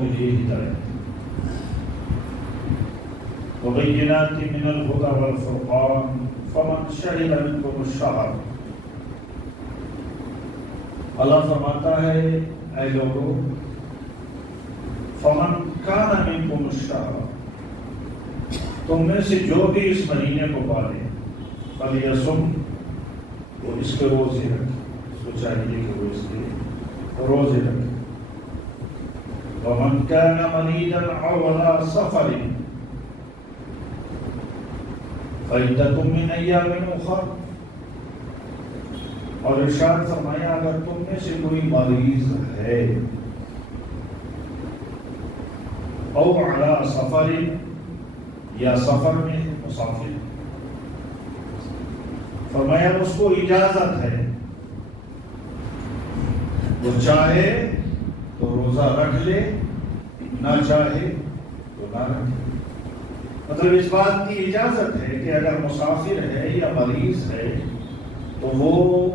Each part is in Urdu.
ہدایت وبینات من الہدی والفرقان فمن شہد منکم الشہر. اللہ فرماتا ہے اے لوگوں فمن کان منکم الشہر، تم میں سے جو بھی اس مہینے کو پالے فلیصم، وہ اس کے روزے رکھے، اس کو چاہیے کہ وہ اس کے روزے رکھے. ومن كان مريضا أو على سفر فعدة من أيام أخر. اور ارشاد فرمایا اگر تم میں سے کوئی مریض ہے او على سفر، یا سفر میں مسافر، فرمایا اس کو اجازت ہے، وہ چاہے تو روزہ رکھ لے، نہ چاہے تو نہ رکھے. مطلب اس بات کی اجازت ہے کہ اگر مسافر ہے یا مریض ہے تو وہ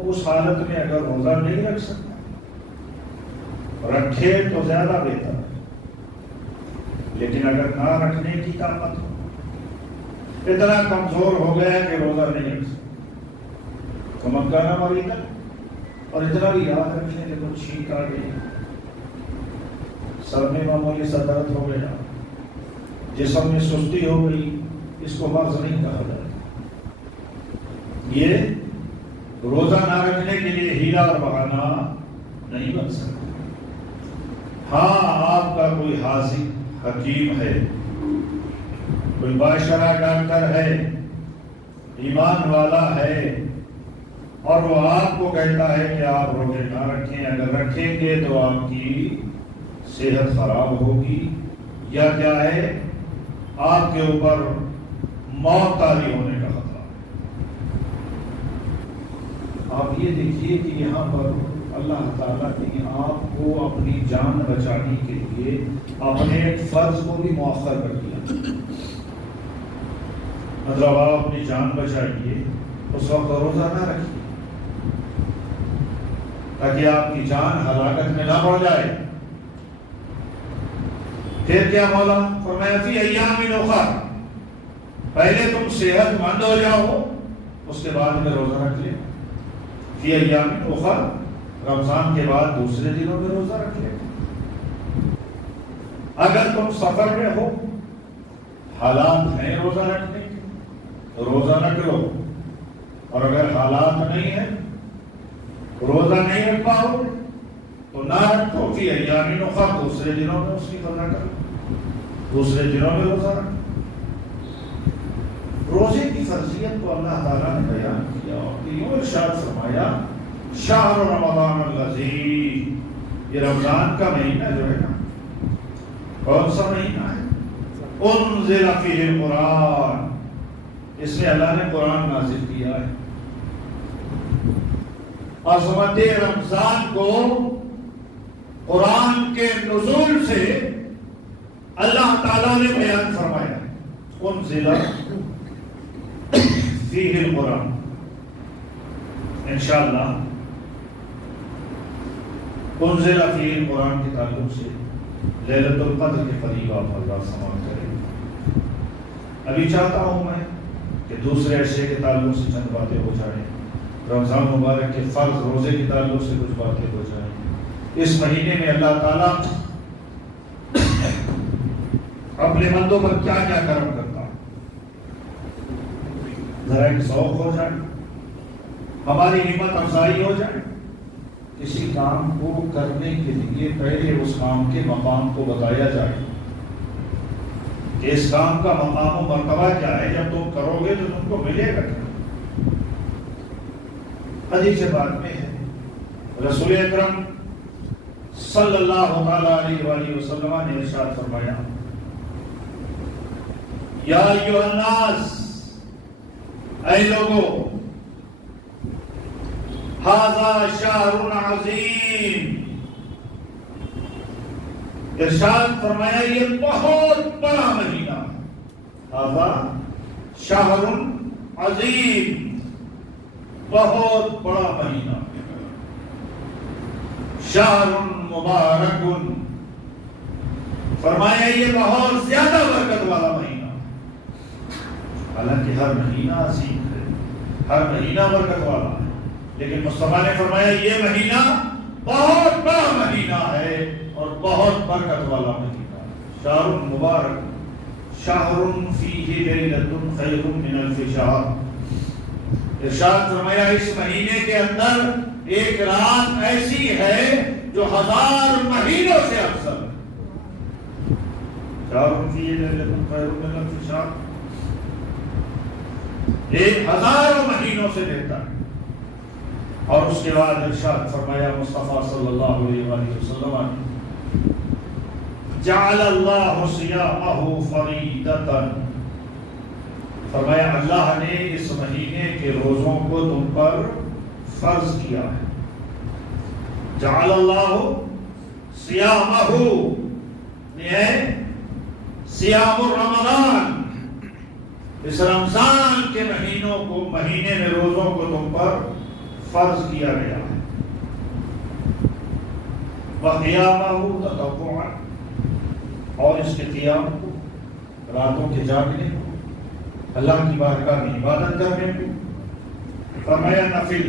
اس حالت میں اگر روزہ نہیں رکھ سکتا، رکھے تو زیادہ بہتر ہے، لیکن اگر نہ رکھنے کی طاقت ہو، اتنا کمزور ہو گیا کہ روزہ نہیں رکھ سکتا تو مکہ مریض ہے، اور اتنا بھی یاد رکھیں کہ کچھ چھینک آ گئی، سر میں معمولی سا درد ہو گیا، جسم میں سستی ہو گئی، اس کو مرض نہیں کہا جاتا. یہ روزہ نہ رکھنے کے لیے ہیلا اور بہانہ نہیں بن سکتا. ہاں آپ کا کوئی حاذق حکیم ہے، کوئی باشرہ ڈاکٹر ہے، ایمان والا ہے، اور وہ آپ کو کہتا ہے کہ آپ روزے نہ رکھیں، اگر رکھیں گے تو آپ کی صحت خراب ہوگی، یا کیا ہے آپ کے اوپر موت طاری ہونے کا خطرہ. آپ یہ دیکھیے کہ یہاں پر اللہ تعالیٰ نے آپ کو اپنی جان بچانے کے لیے اپنے ایک فرض کو بھی مؤخر کر دیا. مطلب آپ اپنی جان بچائیے، اس وقت روزہ نہ رکھیے تاکہ آپ کی جان ہلاکت میں نہ پڑ جائے. پھر کیا مولا فرمایا فی ایام اخر، پہلے تم صحت مند ہو جاؤ، اس کے بعد میں روزہ رکھ لے. فی ایام اخر، رمضان کے بعد دوسرے دنوں میں روزہ رکھ لے. اگر تم سفر میں ہو، حالات ہیں روزہ رکھنے کے تو روزہ رکھ لو، اور اگر حالات نہیں ہیں، روزہ نہیں رکھ پاؤ تو نہ رکھو. فی ایام اخر، دوسرے دنوں میں اس کی قضا کرو، دوسرے دنوں میں روزہ رکھو. روزے کی فرضیت کو اللہ تعالیٰ نے بیان کیا اور یوں ارشاد فرمایا شہر رمضان الذی، یہ رمضان کا مہینہ جو ہے نا، کون سا مہینہ ہے؟ انزل فیہ القرآن، اس میں اللہ نے قرآن نازل کیا ہے. عظمت رمضان کو قرآن کے نزول سے اللہ تعالیٰ نے بیان فرمایا. انزل فیہ القرآن، انشاءاللہ انزل فیہ القرآن کے تعلق سے لیلۃ القدر کے قریب آپ اللہ سماعت کریں. ابھی چاہتا ہوں میں کہ دوسرے عشرے کے تعلق سے چند باتیں ہو جائیں، رمضان مبارک کے فرض روزے کے تعلق سے کچھ باتیں ہو جائیں. اس مہینے میں اللہ تعالیٰ اپنے بندوں پر کیا کیا کرم کرتا ہے، ذرا ایک ذوق ہو جائے، ہماری ہمت افزائی ہو جائے. کسی کام کو کرنے کے لیے پہلے اس کام کے مقام کو بتایا جائے کہ اس کام کا مقام و مرتبہ کیا ہے، جب تم کرو گے تو تم کو ملے گا. حدیث بات میں ہے رسول اکرم صلی اللہ علیہ وآلہ وسلم نے ارشاد فرمایا یا ایھا الناس، اے لوگو، ھذا شہر عظیم، ارشاد فرمایا یہ بہت بڑا مہینہ ہے. ھذا شہر عظیم، بہت بڑا مہینہ. شہر مبارک فرمایا یہ بہت زیادہ برکت والا مہینہ، حالانکہ ہر مہینہ عظیم ہے، ہر مہینہ برکت والا ہے، لیکن مصطفیٰ نے فرمایا یہ مہینہ بہت بڑا مہینہ ہے اور بہت برکت والا مہینہ ہے۔ شہر مبارک شہر فیہ لیلۃ خیر من الف شہر۔ ارشاد فرمایا اس مہینے کے اندر ایک رات ایسی ہے جو 1000 مہینوں سے افضل ہے۔ شہر فیہ لیلۃ خیر من الف شہر، ایک 1000 مہینوں سے بہتر ہے۔ اور اس کے بعد ارشاد فرمایا مصطفیٰ صلی اللہ علیہ وآلہ وسلم، جعل اللہ صیامہ فریضۃ، فرمایا اللہ نے اس مہینے کے روزوں کو تم پر فرض کیا ہے۔ جعل اللہ صیامہ، یہ صیام رمضان، اس رمضان کے مہینوں کو، مہینے میں روزوں کو تم پر فرض کیا گیا ہے۔ وَقِيَامَهُ تَطَوُّعًا، اور اس کے قیام کو، راتوں کے جاگنے کو، اللہ کی بارگاہ میں عبادت کرنے کو۔ فرمایا نفل،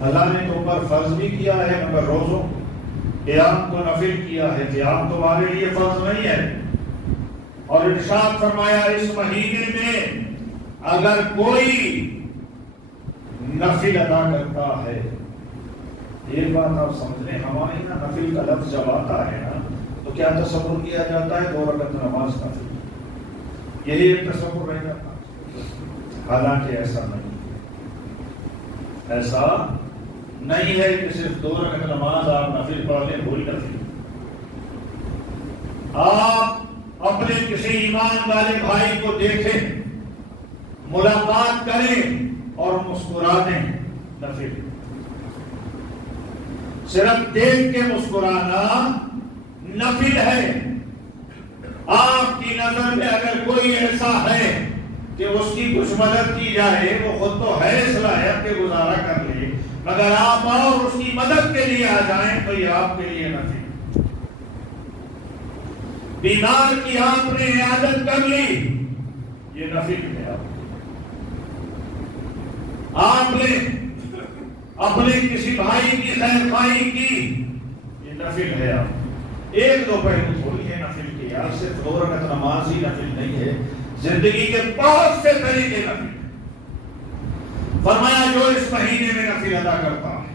اللہ نے تم پر فرض بھی کیا ہے مگر روزوں، قیام کو نفل کیا ہے، قیام تمہارے لیے فرض نہیں ہے۔ اور ارشاد فرمایا اس مہینے میں اگر کوئی نفل ادا کرتا ہے، ایک بات آپ سمجھ لیں، ہمارے یہاں نفل کا لفظ جب آتا ہے نا تو کیا تصور کیا جاتا ہے؟ 2 رکعت نماز نفل، یہی ایک تصور رہ جاتا ہے۔ حالانکہ ایسا نہیں ہے، ایسا نہیں ہے کہ صرف 2 رکعت نماز آپ نفل پڑھ لیں، وہی نفل۔ آپ اپنے کسی ایمان والے بھائی کو دیکھیں، ملاقات کریں اور مسکرا دیں، نفل۔ صرف دیکھ کے مسکرانا نفل ہے۔ آپ کی نظر میں اگر کوئی ایسا ہے کہ اس کی کچھ مدد کی جائے، وہ خود تو ہے صلاحیت کے گزارا کر لے، مگر آپ اور اس کی مدد کے لیے آ جائیں تو یہ آپ کے لیے نفل۔ بیمار کی آپ نے عیادت کر لی، یہ نفل ہے۔ آپ نے اپنے کسی بھائی کی خیر خواہی کی، یہ نفل ہے۔ آپ 1-2 پہلو تھوڑی ہے نفل کے، یار صرف 2 رکعت نماز ہی نفل نہیں ہے، زندگی کے بہت سے طریقے نفل۔ فرمایا جو اس مہینے میں نفل ادا کرتا ہے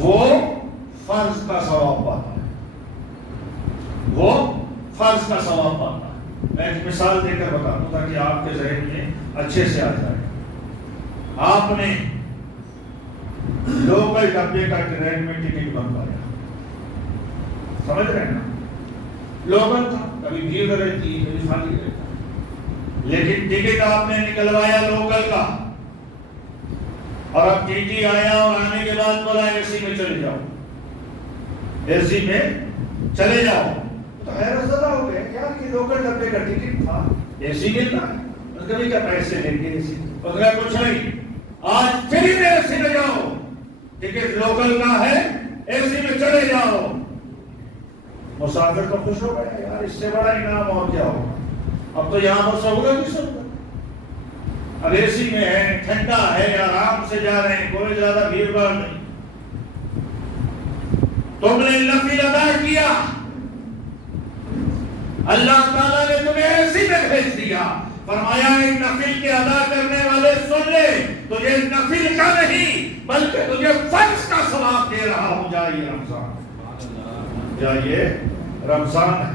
وہ فرض کا ثواب پاتا ہے، وہ فرض کا ثواب پاتا ہے۔ میں ایک مثال دے کر بتا دوں تاکہ آپ کے ذہن میں اچھے سے آ جائے۔ آپ نے لوکل ڈبے کا ٹرین میں ٹکٹ بنوایا، سمجھ رہے ہیں نا؟ لوکل تھا، کبھی بھیڑ رہتی کبھی خالی رہتا، لیکن ٹکٹ آپ نے نکلوایا لوکل کا، اور اب ٹی ٹی آیا اور آنے کے بعد بولا اے سی میں چلے جاؤ، اے سی میں چلے جاؤ۔ تو حیرت زدہ ہو گئے، یار یہ لوکل ڈبے کا ٹکٹ تھا، اے سی ملتا ہے، کبھی کیا پیسے لیں گے اے سی؟ کچھ نہیں، آج فری میں اے سی میں جاؤ، ٹکٹ لوکل کا ہے، اے سی میں چلے جاؤ۔ مسافر تو خوش ہو گئے، یار اس سے بڑا انعام اور کیا ہوگا، اب تو یہاں پر سہولت ہی سہولت، اب اے سی میں ہے، ٹھنڈا ہے، آرام سے جا رہے ہیں، کوئی زیادہ بھیڑ بھاڑ نہیں۔ تم نے نفل ادا کیا، اللہ تعالیٰ نے تمہیں اے سی میں بھیج دیا، فرمایا ایک نفل کے ادا کرنے والے سن لے، تجھے نفل کا نہیں بلکہ تجھے فرض کا ثواب دے رہا ہوں۔ جائیے رمضان، جائیے رمضان ہے۔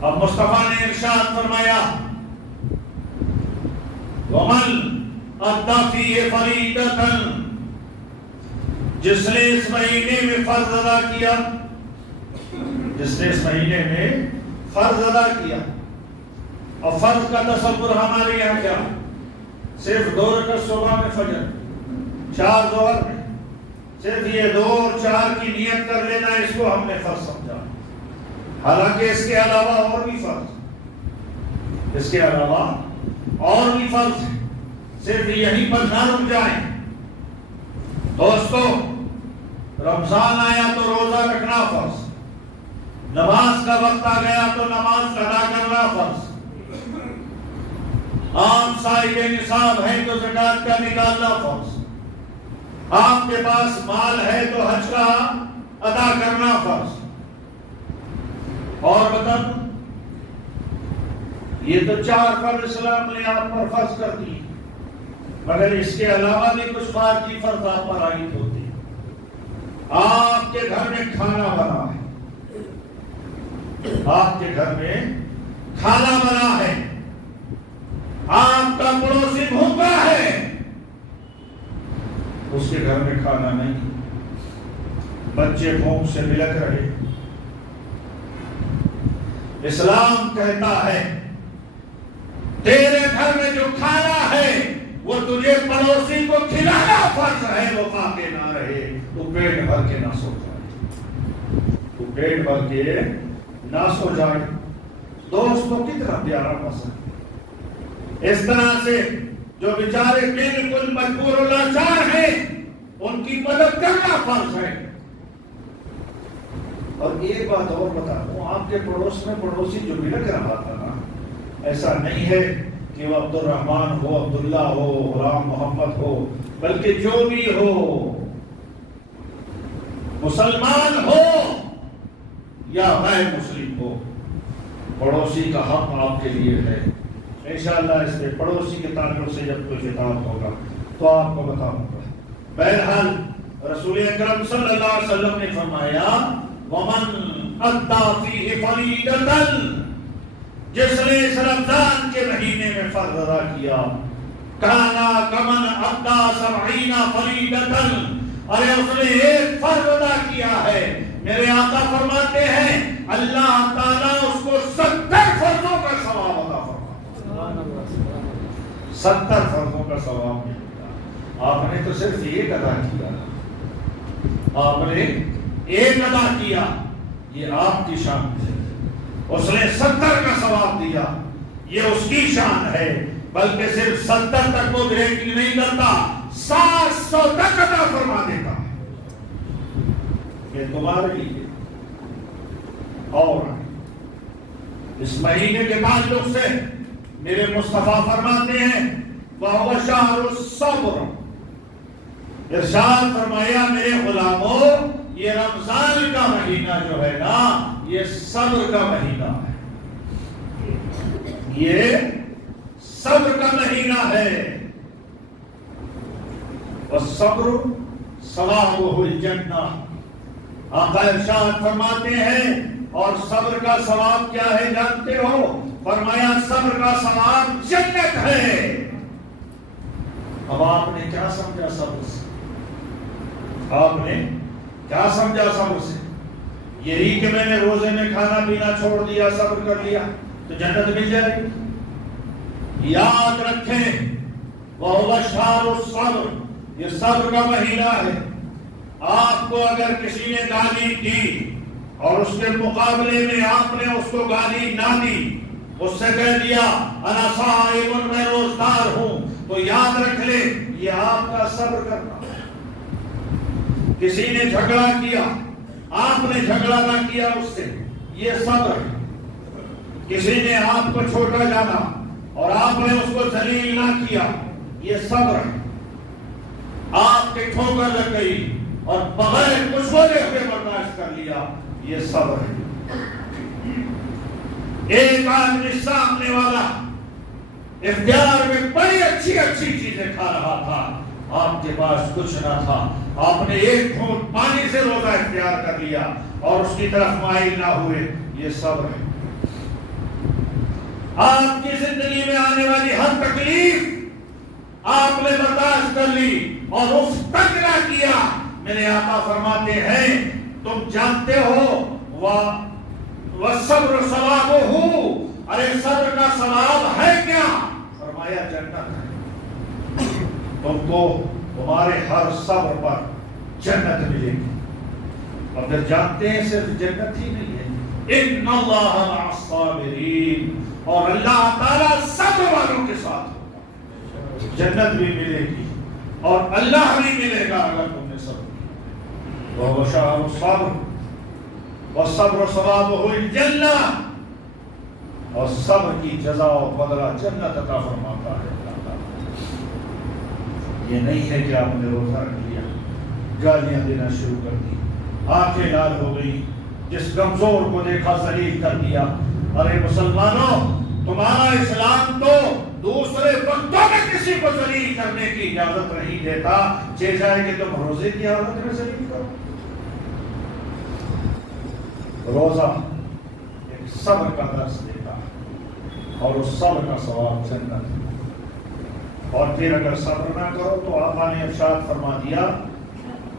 اب مصطفیٰ نے ارشاد فرمایا وَمَنْ أَدَّى فِيهِ فَرِيضَةً، جس نے اس مہینے میں فرض ادا کیا، جس نے اس مہینے میں فرض ادا کیا۔ اور فرض کا تصور ہمارے یہاں کیا؟ صرف 2 رکعت صبح میں فجر، 4 ظہر میں، صرف یہ 2 اور 4 کی نیت کر لینا، اس کو ہم نے فرض سمجھا۔ حالانکہ اس کے علاوہ اور بھی فرض، اس کے علاوہ اور بھی فرض ہے، صرف یہیں پر نہ رک جائیں۔ دوستو، رمضان آیا تو روزہ رکھنا نماز کا وقت آ گیا تو نماز ادا کرنا فرض، آپ صاحب نصاب ہیں تو زکات کا نکالنا فرض، آپ کے پاس مال ہے تو حج کا ادا کرنا فرض. اور بتا دوں، یہ تو 4 فرض اسلام نے آپ پر فرض کر دی، مگر اس کے علاوہ بھی کچھ بات کی فرض آپ پر عائد ہوتی. آپ کے گھر میں کھانا بنا ہے، آپ کے گھر میں کھانا بنا ہے، آپ کا پڑوسی بھوکا ہے، اس کے گھر میں کھانا نہیں، بچے بھوک سے بلک رہے. اسلام کہتا ہے تیرے گھر میں جو کھانا ہے وہ تجھے پڑوسی کو کھلانا فرض ہے، وہ کھا کے نہ رہے تو پیٹ بھر کے نہ سو جائے، تو پیٹ بھر کے نہ سو جائے. دوست کو کتنا پیارا پسند. اس طرح سے جو بیچارے بالکل مجبور و لاچار ہیں ان کی مدد کرنا فرض ہے. اور ایک بات اور بتا دوں، آپ کے پڑوس میں پڑوسی جو بلک رہا تھا نا، ایسا نہیں ہے کہ وہ عبد الرحمان ہو، عبداللہ ہو، غلام محمد ہو، بلکہ جو بھی ہو، مسلمان ہو یا غیر مسلم ہو، پڑوسی کا حق آپ کے لیے ہے. انشاءاللہ اس میں پڑوسی کے تعلق سے جب کوئی خطاب ہوگا تو آپ کو بتاؤں گا. بہرحال رسول اکرم صلی اللہ علیہ وسلم نے فرمایا وَمَنْ أَدَّى فِيهِ فَرِيضَةً، جس نے اس رمضان کے مہینے میں فرض ادا کیا، کَانَ كَمَنْ أَدَّى 70 فَرِيضَةً، ارے اس نے ایک فرض ادا کیا ہے. میرے آقا فرماتے ہیں اللہ تعالیٰ اس کو 70 فرضوں کا ثواب عطا فرماتا ہے. 70 فرضوں کا ثواب ملتا. آپ نے تو صرف ایک ادا کیا، آپ نے ایک ادا کیا، یہ آپ کی شان ہے. اس نے 70 کا ثواب دیا، یہ اس کی شان ہے. بلکہ صرف 70 تک وہ گریڈنگ نہیں کرتا، 700 تک عطا فرما دیتا ہے. یہ تمہارے لیے. اور اس مہینے کے تعلق سے میرے مصطفیٰ فرماتے ہیں وَهُوَ شَهْرُ الصَّبْرِ، ارشاد فرمایا میرے غلاموں یہ رمضان کا مہینہ جو ہے نا یہ صبر کا مہینہ ہے، یہ صبر کا مہینہ ہے. وَالصَّبْرُ ثَوَابُهُ الْجَنَّةُ، آقا ارشاد فرماتے ہیں اور صبر کا ثواب کیا ہے جانتے ہو؟ فرمایا صبر کا ثواب جنت ہے. اب آپ نے کیا سمجھا صبر سے؟ آپ نے کیا سمجھا صبر سے؟ یہی کہ میں نے روزے میں کھانا پینا چھوڑ دیا، صبر کر لیا تو جنت مل جائے گی؟ یاد رکھیں وَهُوَ شَهْرُ الصَّبْرِ، یہ صبر کا مہینہ ہے. آپ کو اگر کسی نے گالی دی اور اس کے مقابلے میں آپ نے اس کو گالی نہ دی، اس سے کہہ دیا انا صائم، میں روزدار ہوں، تو یاد رکھ لے یہ آپ کا صبر کرنا. کسی نے جھگڑا کیا، آپ نے جھگڑا نہ کیا اس سے، یہ صبر ہے. کسی نے آپ کو چھوٹا جانا اور آپ نے اس کو ذلیل نہ کیا، یہ صبر ہے. آپ کے ٹھوکر لگ گئی اور بغیر کچھ وجہ سے برداشت کر لیا، یہ صبر ہے. ایک آدمی سامنے والا افطار میں بڑی اچھی اچھی چیزیں کھا رہا تھا، آپ کے پاس کچھ نہ تھا، آپ نے ایک گھونٹ پانی سے روزہ اختیار کر لیا اور اس کی طرف مائل نہ ہوئے، یہ صبر ہے. آپ کی زندگی میں آنے والی ہر تکلیف آپ نے برداشت کر لی اور اس تک نہ کیا. میرے آقا فرماتے ہیں تم جانتے ہو وَالصَّبْرُ ثَوَابُهُ، ارے صبر کا ثواب ہے کیا؟ فرمایا جنت ہے. تم کو تمہارے ہر صبر پر جنت ملے گی. اور پھر جانتے ہیں صرف جنت ہی نہیں ہے، ان اللہ مع الصابرین، اور اللہ تعالیٰ صبر والوں کے ساتھ ہوگا. جنت بھی ملے گی اور اللہ بھی ملے گا اگر تم نے صبر کیا. وَهُوَ شَهْرُ الصَّبْرِ، والصبر ثوابہ الجنہ، اور صبر کی جزا و بدلہ جنت عطا فرماتا ہے اللہ تعالیٰ۔ یہ نہیں ہے کہ آپ نے روزہ رکھ لیا گالیاں دینا شروع کر دی، آنکھیں لال ہو گئی، جس کمزور کو دیکھا ذلیل کر دیا۔ ارے مسلمانوں، تمہارا اسلام تو دوسرے وقتوں میں کسی کو ذلیل کرنے کی اجازت نہیں دیتا، جائے کہ تم روزے کی حالت میں ذلیل کرو۔ روزہ ایک صبر کا درس دیتا ہے، اور اس صبر کا ثواب جنت ہے۔ اور پھر اگر صبر نہ کرو تو آقا نے ارشاد فرما دیا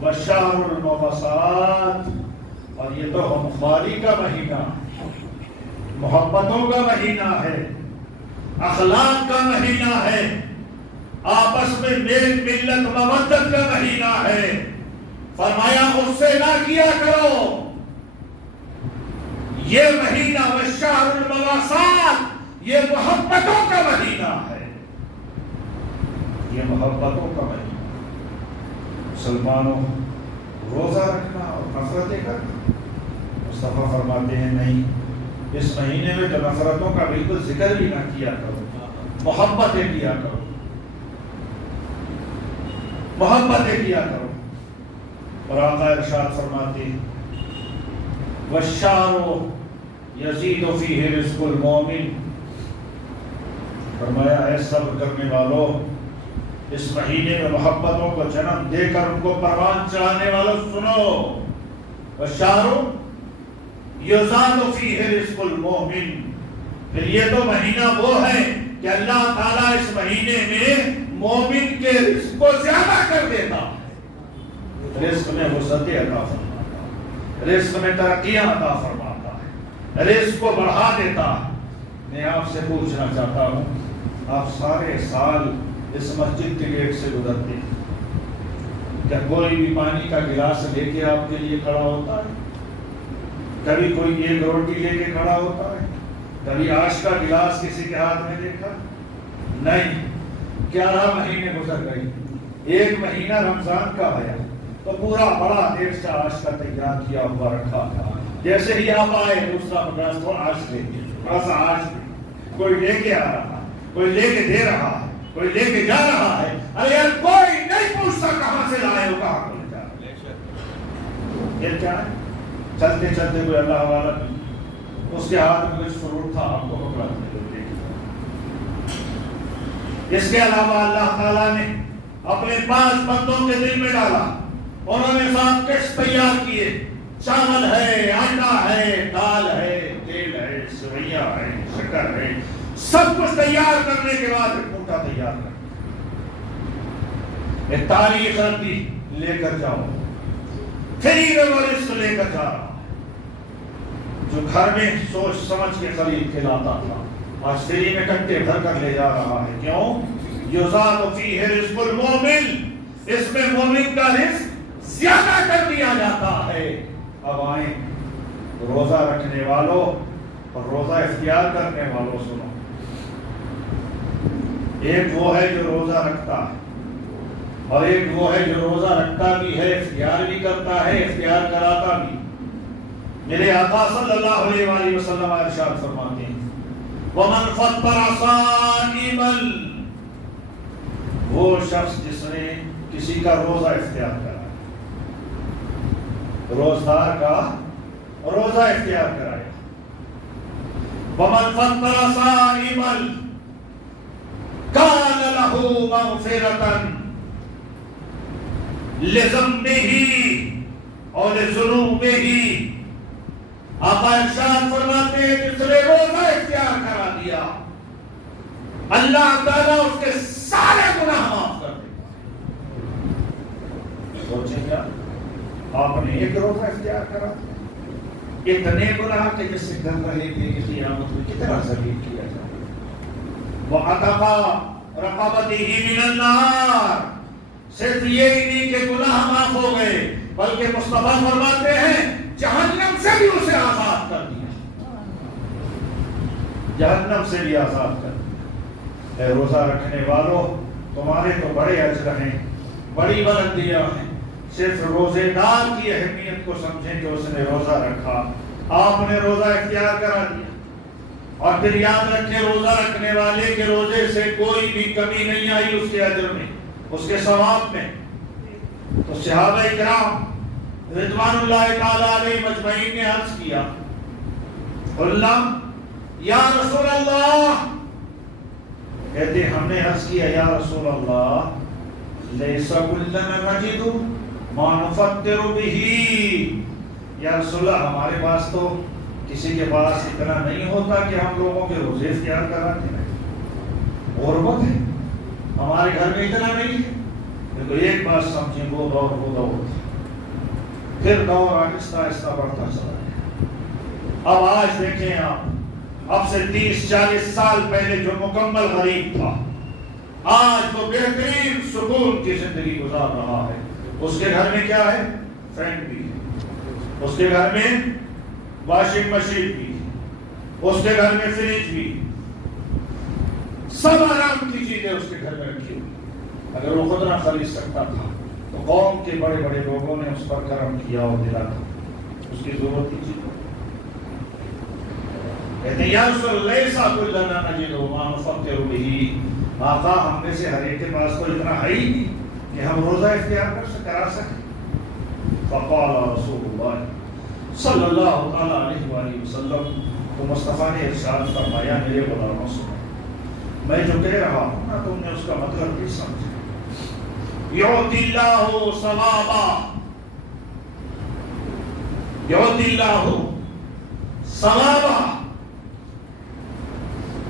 بشار المواسات، اور یہ تو غمخواری کا مہینہ، محبتوں کا مہینہ ہے، اخلاق کا مہینہ ہے، آپس میں میل ملت مودت کا مہینہ ہے۔ فرمایا غصے نہ کیا کرو، یہ مہینہ بشار المواسات، یہ محبتوں کا مہینہ ہے، یہ محبتوں کا مہینہ۔ مسلمانوں، روزہ رکھنا اور نفرتیں کرنا، مصطفیٰ فرماتے ہیں نہیں، اس مہینے میں تو نفرتوں کا بالکل ذکر بھی نہ کیا کرو، محبتیں کیا کرو، محبتیں کیا کرو۔ اور آقا ارشاد فرماتے ہیں وَالشَّهْرُ يَزِيدُ فِيهِ رِزْقُ الْمُؤْمِنِ، فرمایا اے صبر کرنے والوں، اس مہینے میں محبتوں کو جنم دے کر ان کو پروان چڑھانے والوں سنو، وَالشَّهْرُ يُزَادُ فِيهِ رِزْقُ الْمُؤْمِنِ، پھر یہ تو مہینہ وہ ہے کہ اللہ تعالیٰ اس مہینے میں مومن کے رزق کو زیادہ کر دیتا ہے، رزق میں وسعتیں عطا فرماتا ہے، رزق میں ترقیاں عطا فرماتا ہے، رزق کو بڑھا دیتا ہے۔ میں آپ سے پوچھنا چاہتا ہوں، آپ سارے سال اس مسجد کے گیٹ سے گزرتے ہیں، کیا کوئی بھی پانی کا گلاس لے کے آپ کے لیے کھڑا ہوتا ہے؟ کبھی کوئی ایک روٹی لے کے کھڑا ہوتا ہے؟ کبھی آش کا گلاس کسی کے ہاتھ میں دیکھا؟ نہیں۔ 11 مہینے گزر گئی، ایک مہینہ رمضان کا آیا تو پورا بڑا دیر سے آش کا تیار کیا ہوا رکھا تھا، جیسے ہی آپ آئے دوسرا گلاس تو آش لے کے، بس آش کوئی لے کے آ رہا ہے، کوئی لے کے دے رہا ہے، کوئی لے کے جا رہا ہے۔ ارے یار کوئی نہیں پوچھتا کہاں سے لائے ہو، کہاں کو لے جا رہے، یہ کیا ہے؟ چلتے چلتے کوئی اللہ والا اس کے ہاتھ میں کچھ فروٹ تھا، آپ کو پکڑا دے۔ اس کے علاوہ اللہ تعالیٰ نے اپنے 5 بندوں کے دل میں ڈالا، انہوں نے 7 کش تیار کیے، چاول ہے، آٹا ہے، دال ہے، تیل ہے، سویاں ہے، شکر ہے، سب کچھ تیار کرنے کے بعد ایک موٹا تیار کر ایک تاریخ رکھ دی، لے کر جاؤ۔ فری میں وہ رزق لے کر جا رہا، جو گھر میں سوچ سمجھ کے خرید کے لاتا تھا، آج فری میں کٹے بھر کر لے جا رہا ہے۔ کیوں؟ یزاد فیہ رزق المؤمن، اس میں مومن کا رزق زیادہ کر دیا جاتا ہے۔ اب آئیں روزہ رکھنے والوں اور روزہ اختیار کرنے والوں، سنو، ایک وہ ہے جو روزہ رکھتا ہے، اور ایک وہ ہے جو روزہ رکھتا بھی ہے، اختیار بھی کرتا ہے، اختیار کراتا بھی۔ میرے آقا صلی اللہ علیہ وآلہ وسلم ارشاد فرماتے ہیں وَمَنْ فَطَّرَ صَائِمًا، وہ شخص جس نے کسی کا روزہ اختیار کرا، روزدار کا روزہ اختیار کرایا، وَمَنْ فَطَّرَ صَائِمًا كَانَ لَهُ مَغْفِرَةً لِذَنبِهِ اور لِذُنُوبِهِ۔ آقا ارشاد فرماتے ہیں جس نے روزہ اختیار کرا دیا، اللہ تعالیٰ اس کے سارے گناہ معاف کر دے گا۔ سوچیں گا آپ نے ایک روزہ اختیار کرا، اتنے گناہ کہ جس سے گھر رہے تھے کہ قیامت میں کتنا ذلیل کیا جائے۔ وَعَتَقَ رَقَبَتِهِ مِنَ النَّارِ، صرف یہ نہیں کہ گناہ معاف ہو گئے، بلکہ مصطفیٰ فرماتے ہیں جہنم سے بھی اسے آزاد کر دیا، جہنم سے بھی آزاد کر دیا۔ اے روزہ رکھنے والوں، تمہارے تو بڑے اجر ہیں، بڑی بلندیاں ہیں، صرف روزے دار کی اہمیت کو سمجھیں کہ اس نے روزہ رکھا، آپ نے روزہ اختیار کرا دیا، اور پھر یاد رکھیں روزہ رکھنے والے کے روزے سے کوئی بھی کمی نہیں آئی اس کے اجر میں، اس کے ثواب میں۔ تو صحابہ کرام رضوان اللہ تعالی علیہ مجمعین نے عرض کیا، قلنا یا رسول اللہ، کہتے ہم نے عرض کیا یا رسول اللہ لیس کلنا نجد ما نفطر بہ، یا رسول اللہ ہمارے پاس تو کسی کے پاس اتنا نہیں ہوتا کہ ہم لوگوں کے روزے اختیار کراتے ہیں، غربت ہے ہمارے گھر میں اتنا نہیں ہے۔ تو ایک بات سمجھیں، وہ دور تھا، پھر دور آہستہ آہستہ بڑھتا چلا گیا۔ اب آج دیکھیں آپ، اب سے 30-40 سال پہلے جو مکمل غریب تھا، آج وہ بہترین سکون کی زندگی گزار رہا ہے۔ اس کے گھر میں کیا ہے؟ فین بھی ہے، اس کے گھر میں واشنگ مشین بھی، اس کے گھر میں فریج بھی، سب آرام کی چیزیں اس کے گھر میں رکھی ہوئی۔ اگر وہ خود نہ خرید سکتا تھا تو قوم کے بڑے بڑے لوگوں نے اس پر کرم کیا اور دلا تھا اس کی ضرورت کی چیز۔ کہتے ہیں یا رسول اللہ لیس کلنا نجد ما نفطر بہ، آقا ہم میں سے ہر ایک کے پاس تو اتنا ہے ہی نہیں کہ ہم روزہ اختیار کرا سکیں۔ فقال رسول اللہ صلی اللہ تعالی علیہ وآلہ وسلم، تو مصطفیٰ نے ارشاد فرمایا میرے غلاموں سنو، میں جو کہہ رہا ہوں نا تم نے اس کا مطلب بھی سمجھا۔ یعطی اللہ ثوابا، یعطی اللہ ثوابا،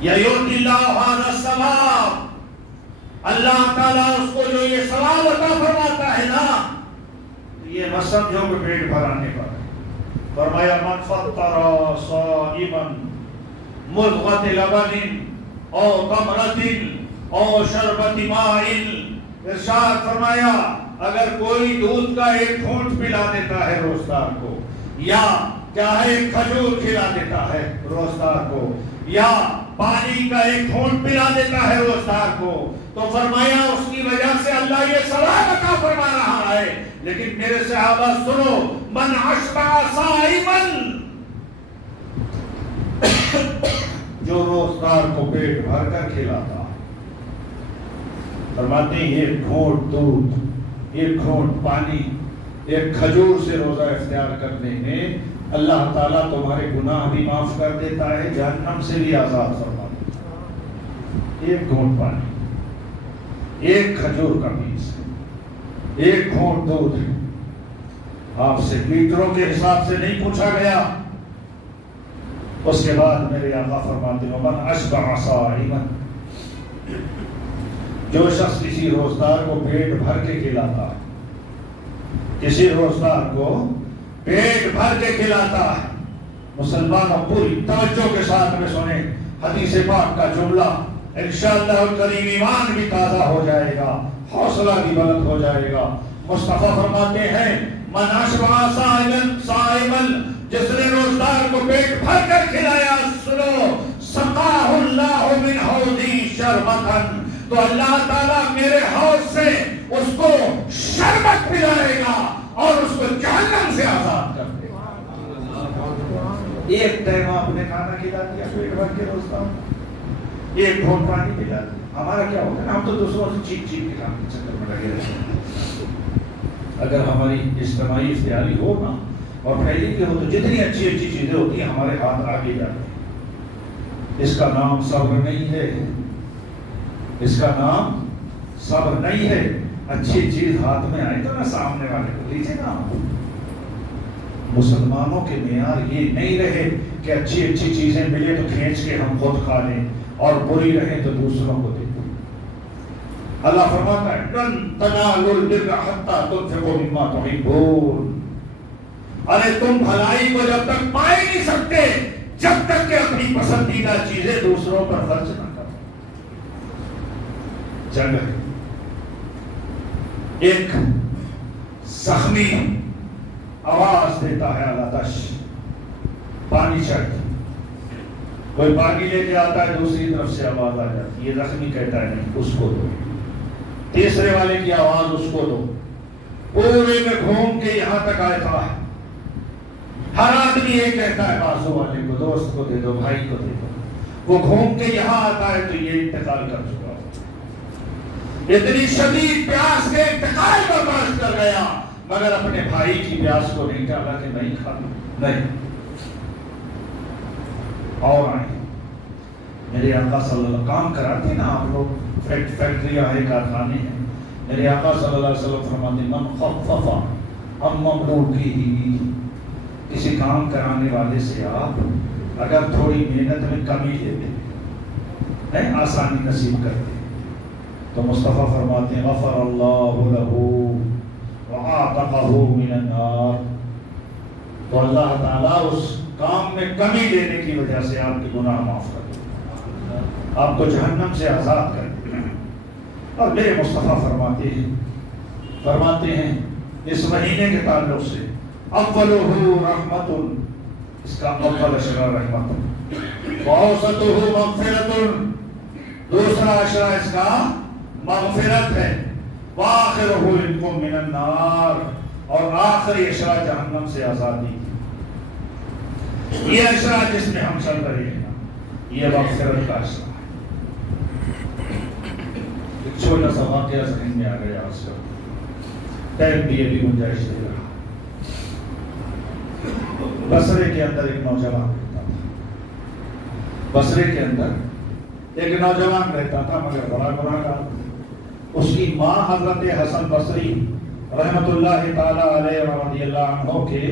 یا یعطی اللہ ھذا الثواب، اللہ تعالیٰ اس کو جو یہ ثواب عطا فرماتا ہے نا، یہ مت سمجھو کہ پیٹ بھرانے پر۔ فرمایا من فطر صائما مضغۃ لبن او تمرۃ او شربۃ ماء، ارشاد فرمایا اگر کوئی دودھ کا ایک گھونٹ پلا دیتا ہے روزدار کو، یا چاہے کھجور کھلا دیتا ہے روزدار کو، یا پانی کا ایک گھونٹ پلا دیتا ہے روزدار کو، تو فرمایا اس کی وجہ سے اللہ یہ ثواب عطا فرما رہا ہے۔ لیکن میرے صحابہ سنو، من اشبع صائما، جو روزدار کو پیٹ بھر کر کھلاتا، فرماتے ہیں ایک گھونٹ دودھ، ایک گھونٹ پانی، ایک کھجور سے روزہ اختیار کرنے میں اللہ تعالیٰ تمہارے گناہ بھی معاف کر دیتا ہے، جہنم سے بھی آزاد فرما دیتا ہے۔ ایک گھونٹ پانی، ایک کھجور کا پیس، ایک گھونٹ دودھ۔ آپ سے لیٹروں کے حساب سے نہیں پوچھا گیا۔ اس کے بعد میرے آقا فرماتے ہیں من اشبع صائما، جو شخص کسی روزدار کو پیٹ بھر کے کھلاتا ہے، کسی روزدار کو پیٹ بھر کے کھلاتا ہے، مسلمانوں پوری توجہ کے ساتھ میں سنیں حدیث پاک کا جملہ، انشاءاللہ الکریم ایمان بھی تازہ ہو جائے گا، حوصلہ بھی بلند ہو جائے گا۔ مصطفیٰ فرماتے ہیں من اشبع صائما، جس نے روزدار کو پیٹ بھر کر کھلایا، سنو سقاہ اللہ من حوضی شربتن، تو اللہ تعالیٰ میرے حوض سے اس کو شربت پلائے گا اور اس کو جہنم سے آزاد کر دے گا۔ ایک ٹائم آپ نے کھانا کھلا دیا پیٹ بھر کے روزدار، ایک گھونٹ پانی پلا دیا۔ ہمارا کیا ہوتا ہے نا، ہم تو دوسروں سے چیک کے کام کے چکر میں لگے رہتے ہیں۔ اگر ہماری اجتماعی اختیاری ہو نا اور پھیلی کی ہو تو جتنی اچھی اچھی چیزیں ہوتی ہیں ہمارے ہاتھ آگے جاتے ہیں۔ اس کا نام صبر نہیں ہے، اس کا نام صبر نہیں ہے۔ اچھی چیز ہاتھ میں آئے تو نہ سامنے والے کو لیجیے نا۔ مسلمانوں کے معیار یہ نہیں رہے کہ اچھی اچھی چیزیں ملے تو کھینچ کے ہم خود کھا لیں اور بری رہے تو دوسروں کو دیں۔ اللہ فرماتا ہے لن تنالوا البر حتى تنفقوا مما تحبون، ارے تم بھلائی کو جب تک پا ہی نہیں سکتے جب تک کہ اپنی پسندیدہ چیزیں دوسروں پر خرچ نہ کرو۔ جنگ ہے، ایک زخمی آواز دیتا ہے آتش، پانی چڑھتا، کوئی پانی لے کے آتا ہے، دوسری طرف سے آواز آ جاتی ہے، یہ زخمی کہتا ہے نہیں اس کو دو، تیسرے والے کی آواز اس کو دو، پورے میں گھوم کے یہاں تک آتا ہے. ہر آدمی یہ کہتا ہے بازو والے کو، دوست کو دے دو، بھائی کو دے دو. وہ گھوم کے یہاں آتا ہے تو یہ انتقال کر چکا ہے. اتنی شدید پیاس کے انتقال برداشت کر گیا، مگر اپنے بھائی کی پیاس کو نہیں ٹالا کہ نہیں کھانا نہیں. اور آئے میرے آقا صلی اللہ علیہ وسلم کام کراتے نا آپ لوگ، فیکٹریاں ہیں، کارخانے ہیں. میرے آقا صلی اللہ علیہ وسلم فرماتے من خفف عن مملوکہ، کسی کام کرانے والے سے آپ اگر تھوڑی محنت میں کمی دیتے، آسانی نصیب کرتے، تو مصطفیٰ فرماتے ہیں غفر اللہ لہ وعاتقہ من النار، تو اللہ تعالیٰ اس کام میں کمی دینے کی وجہ سے آپ کے گناہ معاف کر دیں، آپ کو جہنم سے آزاد کر دیں. اور میرے مصطفیٰ فرماتے ہیں اس مہینے کے تعلق سے اولہ رحمت، اس کا اول اشرا رحمت، واوسطہ مغفرت، دوسرا اشرا اس کا مغفرت ہے، وآخرہ عتق من النار، اور آخری اشرا جہنم سے آزادی. یہ اشرا جس میں ہم چل رہے ہیں یہ مغفرت کا اشرا ہے. ایک چھوٹا سا واقعہ ذہن میں آ گیا آج کل، ٹائم بھی ابھی گنجائش دے رہا. بصرے کے اندر ایک نوجوان رہتا تھا، بصرے کے اندر ایک نوجوان رہتا تھا مگر بڑا گناہ گار. اس کی ماں حضرت حسن بصری رحمت اللہ تعالی علیہ رضی اللہ عنہ کے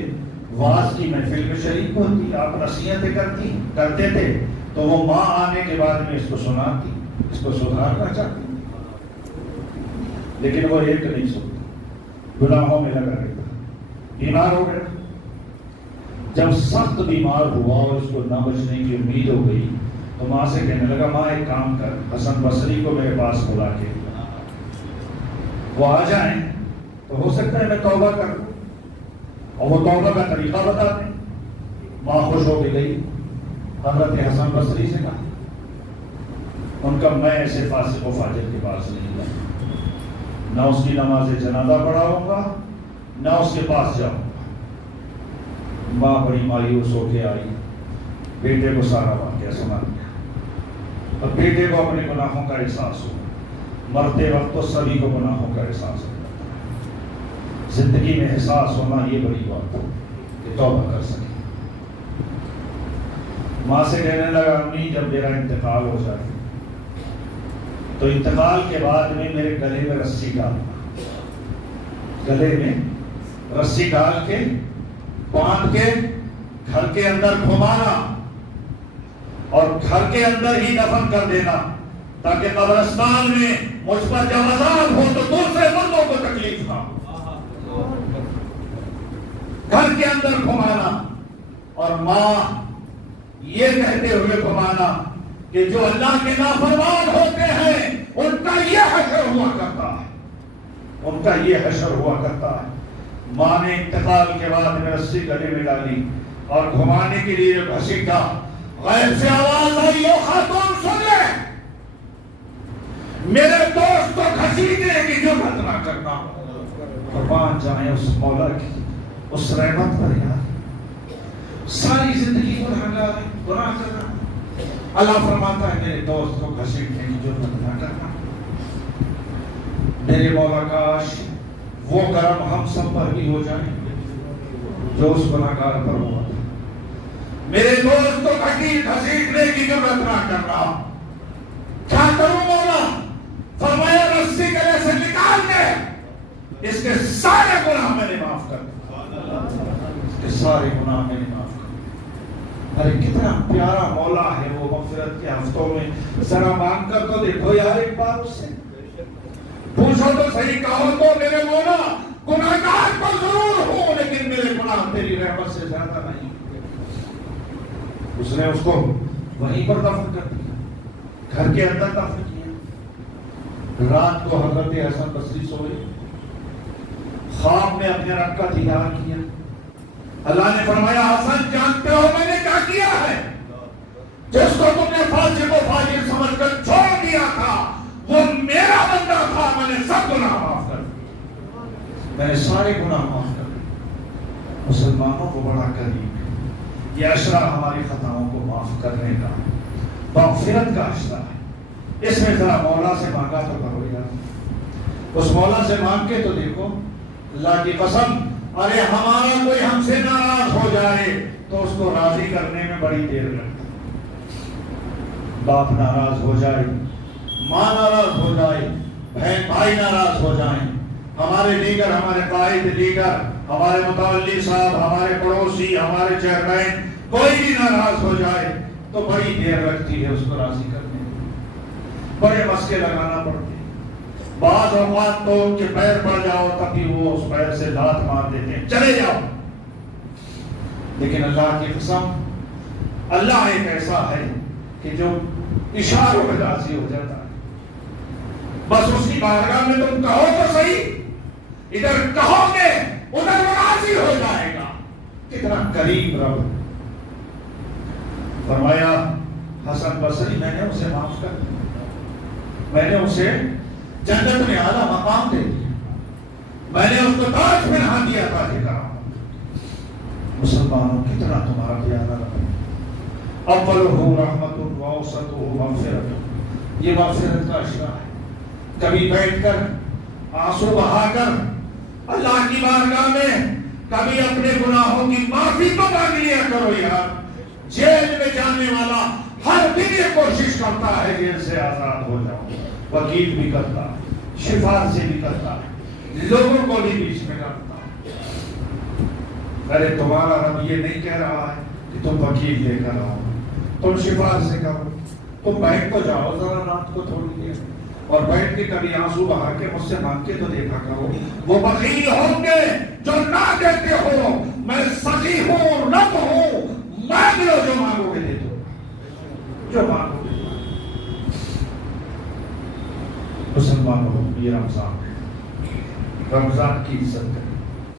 واعظ کی محفل میں شریک ہوتی، آپ نصیحتیں کرتے تھے، تو وہ ماں آنے کے بعد میں اس کو سناتی، اس کو سدھارنا چاہتی، لیکن وہ ایک نہیں سنتا، گناہوں میں لگا رہتا. بیمار ہو گیا، جب سخت بیمار ہوا اور اس کو نہ بچنے کی امید ہو گئی تو ماں سے کہنے لگا ماں ایک کام کر، حسن بصری کو میرے پاس بلا کے وہ آ جائیں تو ہو سکتا ہے میں توبہ کر دوں اور وہ توبہ کا طریقہ بتا دیں. ماں خوش ہو کے گئی، حضرت حسن بصری سے کہا ان کا میں ایسے فاسق و فاجر کے پاس نہیں جاؤں، نہ اس کی نماز جنازہ پڑھاؤں گا نہ اس کے پاس جاؤں گا. ماں بڑی مایوس ہو کے آئی، بیٹے کو سارا واقعہ سنا دیا، اور بیٹے کو اپنے گناہوں کا احساس ہوا. مرتے وقت تو سبھی کو گناہوں کا احساس ہوتا ہے، زندگی میں احساس ہونا یہ بڑی بات ہے کہ توبہ کر سکے. ماں سے کہنے لگا امی جب میرا انتقال ہو جائے تو انتقال کے بعد میں میرے گلے میں رسی ڈالنا، گلے میں رسی ڈال کے باندھ کے گھر کے اندر گھمانا اور گھر کے اندر ہی دفن کر دینا، تاکہ قبرستان میں مجھ پر جب عذاب ہو تو دوسرے مردوں کو تکلیف نہ ہو. گھر کے اندر گھمانا اور ماں یہ کہتے ہوئے گھمانا کہ جو اللہ کے نافرمان ہوتے ہیں ان کا یہ حشر ہوا کرتا ہے، ان کا یہ حشر ہوا کرتا ہے. ماں نے انتقال کے بعد میں رسی گلے میں ڈالی اور گھمانے کے لیے گھسیٹا. غیب سے آواز آئی او خاتون سن لے، میرے دوست کو گھسیٹنے کی جرات نہ کرنا. قربان جائیں اس مولا کی اس رحمت پر. یار ساری زندگی گناہ کرنا، اللہ فرماتا ہے میرے دوست کو گھسیٹنے کی جرات نہ کرنا. میرے مولا کاش وہ کرم ہم سب پر بھی ہو جائے جو اس گناہگار پر ہوا تھا. میرے دوست کو گھسیٹنے کی جرات نہ کرنا. کیا کروں مولا؟ فرمایا رسی گلے سے نکال دے، اس کے سارے گناہ میں نے معاف کر دیا، اس کے سارے گناہ میں نے معاف کر دیا. ارے کتنا پیارا مولا ہے وہ. مغفرت کے ہفتوں میں ذرا مانگ کر تو دیکھو یار ایک بار اس سے پوچھو تو صحیح، کہو تو میرے مولا گناہگار تو ضرور ہوں لیکن میرے گناہ تیری رحمت سے زیادہ نہیں. اس نے اس کو وہیں پر دفن کر دیا، گھر کے اندر دفن کیا. رات کو حضرت حسن بصری سوئے، خواب میں اپنے رب کا دیدار کیا. اللہ نے فرمایا حسن جانتے ہو میں نے کیا کیا ہے؟ جس کو تم نے فاجر کو فاجر سمجھ کر چھوڑ دیا تھا وہ میرا بندہ تھا، میں نے سب گناہ معاف کر دیا. میں نے سارے گناہ معاف کر دیے. مسلمانوں کو بڑا کریم ہے. یہ عشرہ ہماری خطاؤں کو معاف کرنے کا، مغفرت کا عشرہ ہے. اس میں ذرا مولا سے مانگا تو کرو یار. اس مولا سے مانگ کے تو دیکھو. اللہ کی قسم، ارے ہمارا کوئی ہم سے ناراض ہو جائے تو اس کو راضی کرنے میں بڑی دیر لگتی. باپ ناراض ہو جائے، ماں ناراض ہو جائے، بہن بھائی ناراض ہو جائیں، ہمارے لیڈر، ہمارے قائد لیڈر، ہمارے متولی صاحب، ہمارے پڑوسی، ہمارے چیئرمین، کوئی بھی ناراض ہو جائے تو بڑی دیر لگتی ہے اس کو راضی کرنے میں. بڑے مسئلے لگانا پڑتے ہیں. بعض اوقات تو کہ پیر پڑ جاؤ تب بھی وہ اس پیر سے دانت مار دیتے ہیں، چلے جاؤ. لیکن اللہ کی قسم، اللہ ایک ایسا ہے کہ جو اشاروں میں راضی ہو جاتا ہے. بس اس کی بارگاہ میں تم کہو تو صحیح، ادھر کہو گے ادھر وہ راضی ہو جائے گا. کتنا کریم رب. فرمایا حسن بصری، میں نے اسے معاف کر دیا، میں نے اسے جنت میں اعلیٰ مقام دے دیا، میں نے اس کو تاج پہنا دیا تھا. مسلمانوں کتنا تمہارا پیارا رب. اولہ رحمت واوسطہ مغفرت. یہ مغفرت کا عشرہ ہے. کبھی بیٹھ کر آنسو بہا کر اللہ کی بارگاہ میں کبھی اپنے گناہوں کی معافی تو مانگ لیا کرو یار. جیل میں جانے والا ہر دن یہ کوشش کرتا ہے جیل سے آزاد ہو جاؤں. وکیل بھی کرتا ہے، شفاعت سے بھی کرتا ہے، لوگوں کو بھی بیچ میں کرتا ہے. ارے تمہارا رب یہ نہیں کہہ رہا ہے کہ تم وکیل لے کر آؤ، تم شفاعت سے کرو. تم بیٹھ کو جاؤ ذرا رات کو تھوڑی دیر اور بیٹھ کے کبھی آنسو بہا کے مجھ سے مانگ کے تو دیکھا کرو. وہ بخیل ہوں گے جو نہ دیتے ہو. میں سخی ہوں، رب ہوں، مانگ لو جو مانگو گے دے دو، جو مانگو گے. مسلمانوں یہ رمضان کی عزت کریں.